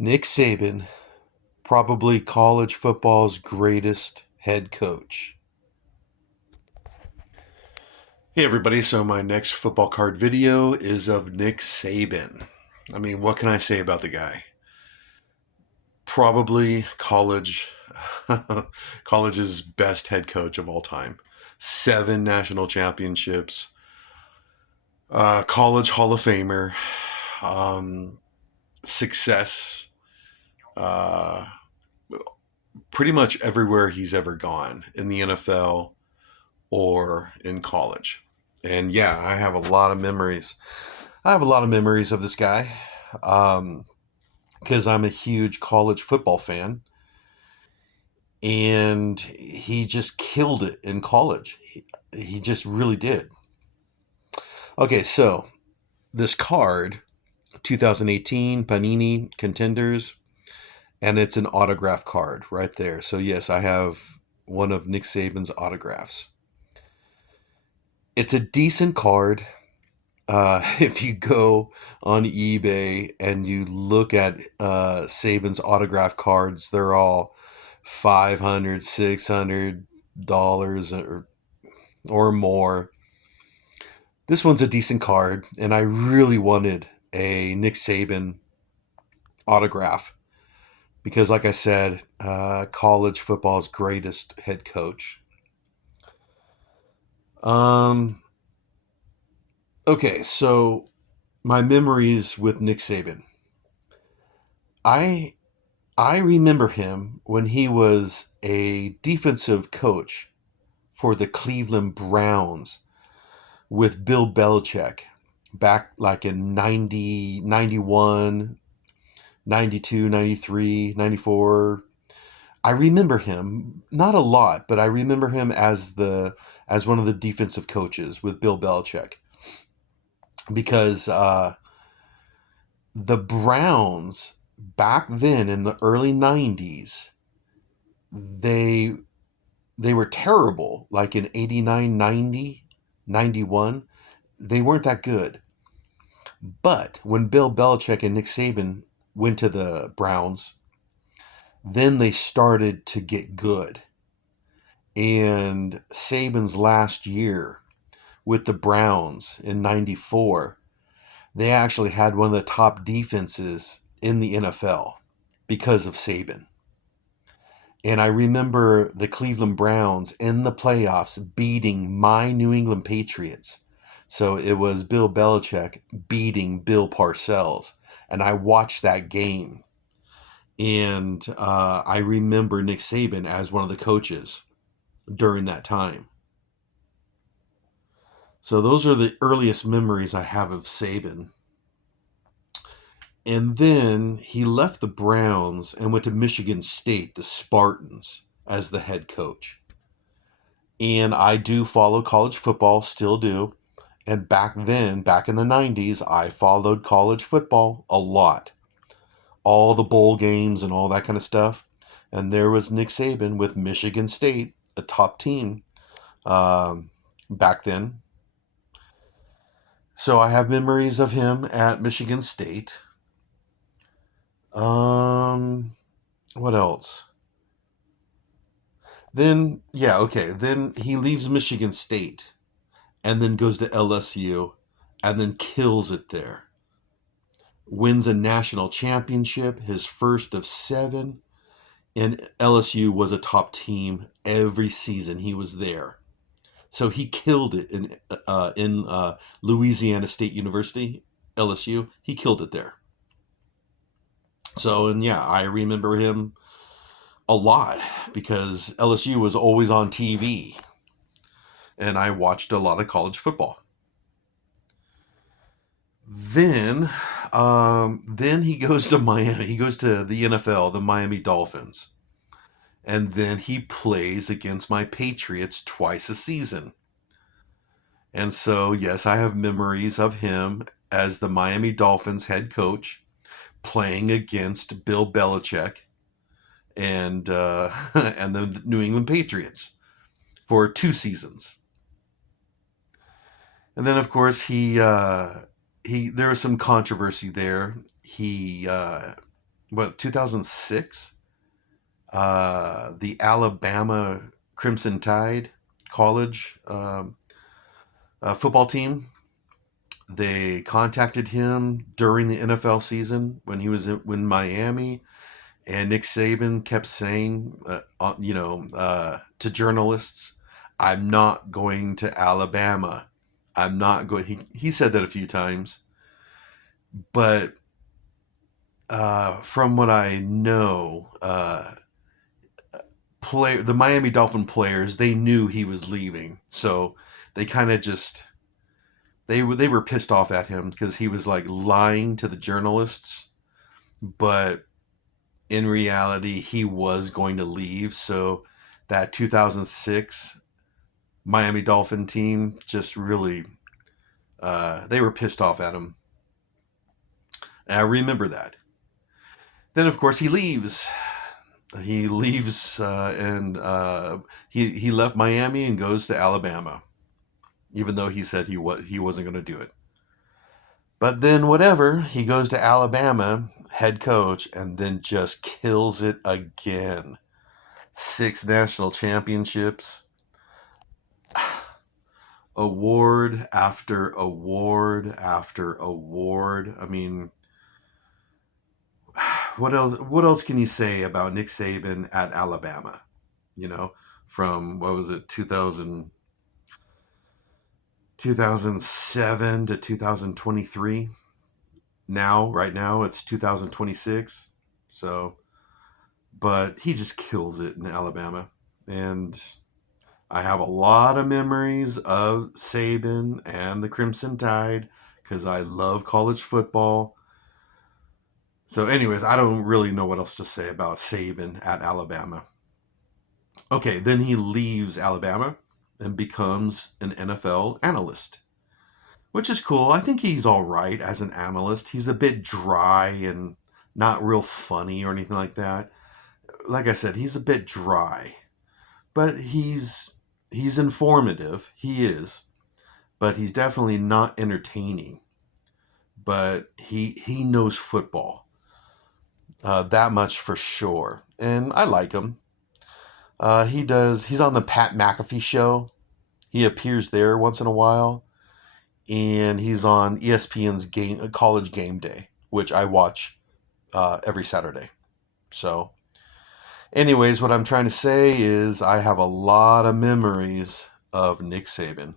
Nick Saban, probably college football's greatest head coach. Hey everybody, so my next football card video is of Nick Saban. I mean, what can I say about the guy? Probably college's best head coach of all time. 7 national championships, college Hall of Famer, um, success, uh, pretty much everywhere he's ever gone in the NFL or in college. And yeah, I have a lot of memories. I have a lot of memories of this guy because I'm a huge college football fan. And he just killed it in college. He just really did. Okay, so this card, 2018 Panini Contenders, and it's an autograph card right there. So, yes, I have one of Nick Saban's autographs. It's a decent card. If you go on eBay and you look at Saban's autograph cards, they're all $500, $600 or more. This one's a decent card, and I really wanted a Nick Saban autograph because, like I said, college football's greatest head coach. Um, okay, so my memories with Nick Saban. I I remember him when he was a defensive coach for the Cleveland Browns with Bill Belichick back like in 90, 91, 92, 93, 94. I remember him, not a lot, but I remember him as one of the defensive coaches with Bill Belichick because the Browns back then in the early 90s, they they were terrible. Like in 89, 90, 91, they weren't that good. But when Bill Belichick and Nick Saban went to the Browns, then they started to get good. And Saban's last year with the Browns in 94, they actually had one of the top defenses in the NFL because of Saban. And I remember the Cleveland Browns in the playoffs beating my New England Patriots. So it was Bill Belichick beating Bill Parcells. And I watched that game. And I remember Nick Saban as one of the coaches during that time. So those are the earliest memories I have of Saban. And then he left the Browns and went to Michigan State, the Spartans, as the head coach. And I do follow college football, still do. And back then, back in the 90s, I followed college football a lot. All the bowl games and all that kind of stuff. And there was Nick Saban with Michigan State, a top team back then. So I have memories of him at Michigan State. What else? Then, yeah, okay. Then he leaves Michigan State and then goes to LSU and then kills it there. Wins a national championship, his first of 7, and LSU was a top team every season he was there. So he killed it in Louisiana State University, LSU. He killed it there. So, and yeah, I remember him a lot because LSU was always on TV, and I watched a lot of college football. Then, then he goes to Miami. He goes to the NFL, the Miami Dolphins, and then he plays against my Patriots twice a season. And so, yes, I have memories of him as the Miami Dolphins head coach playing against Bill Belichick and and the New England Patriots for 2 seasons. And then, of course, he there was some controversy there. He what, 2006, the Alabama Crimson Tide college football team. They contacted him during the NFL season when he was in Miami, and Nick Saban kept saying, to journalists, "I'm not going to Alabama. I'm not going." He said that a few times, but from what I know, the Miami Dolphin players, they knew he was leaving, so they kind of just they were pissed off at him because he was like lying to the journalists, but in reality he was going to leave. So that 2006 Miami Dolphin team just really they were pissed off at him. And I remember that. Then of course he leaves. He leaves and he left Miami and goes to Alabama, even though he said he wasn't going to do it. But then, whatever, he goes to Alabama, head coach, and then just kills it again. Six national championships, award after award after award. I mean, what else? What else can you say about Nick Saban at Alabama? You know, from what was it, 2007 to 2023. Right now, it's 2026. So but he just kills it in Alabama. And I have a lot of memories of Saban and the Crimson Tide because I love college football. So, anyways, I don't really know what else to say about Saban at Alabama. Okay, then he leaves Alabama and becomes an NFL analyst, which is cool. I think he's all right as an analyst. He's a bit dry and not real funny or anything like that. Like I said, he's a bit dry. But he's informative. He is, but he's definitely not entertaining. But he knows football, that much for sure, and I like him. He does. He's on the Pat McAfee show. He appears there once in a while, and he's on ESPN's College Game Day, which I watch every Saturday. So, anyways, what I'm trying to say is I have a lot of memories of Nick Saban.